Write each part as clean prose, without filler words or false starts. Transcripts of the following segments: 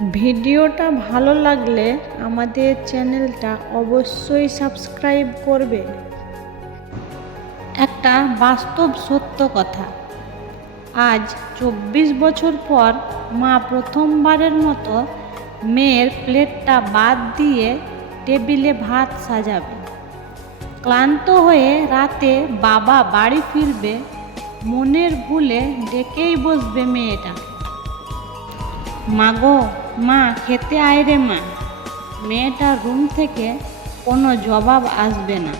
ভিডিওটা ভালো লাগলে আমাদের চ্যানেলটা অবশ্যই সাবস্ক্রাইব করবে। একটা বাস্তব সত্য কথা, আজ 24 বছর পর মা প্রথমবারের মতো মেয়ের প্লেটটা বাদ দিয়ে টেবিলে ভাত সাজাবে। ক্লান্ত হয়ে রাতে বাবা বাড়ি ফিরবে, মনের ভুলে ডেকেই বসবে মেয়েটা, মাগো মা খেতে আয় রে মা। মেয়েটার রুম থেকে কোনো জবাব আসবে না।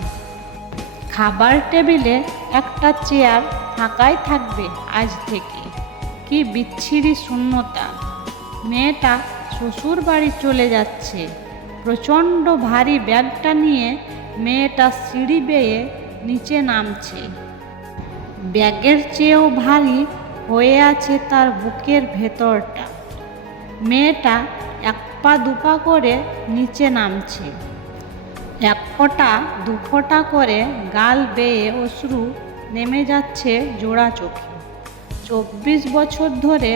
খাবার টেবিলে একটা চেয়ার ফাঁকাই থাকবে আজ থেকে। কি বিচ্ছিরি শূন্যতা। মেয়েটা শ্বশুর বাড়ি চলে যাচ্ছে। প্রচণ্ড ভারী ব্যাগটা নিয়ে মেয়েটা সিঁড়ি বেয়ে নিচে নামছে। ব্যাগের চেয়েও ভারী হয়ে আছে তার বুকের ভেতরটা। মেয়েটা এক পা দুপা করে নিচে নামছে। এক ফোঁটা দু ফোঁটা করে গাল বেয়ে অশ্রু নেমে যাচ্ছে জোড়া চোখে। 24 বছর ধরে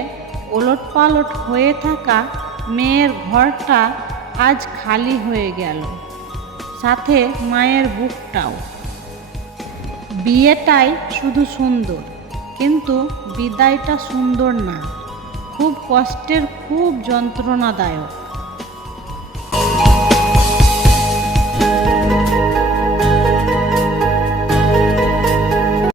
ওলটপালট হয়ে থাকা মেয়ের ঘরটা আজ খালি হয়ে গেল, সাথে মায়ের বুকটাও। বিয়েটাই শুধু সুন্দর, কিন্তু বিদায়টা সুন্দর না, খুব কষ্টের, খুব যন্ত্রণাদায়ক।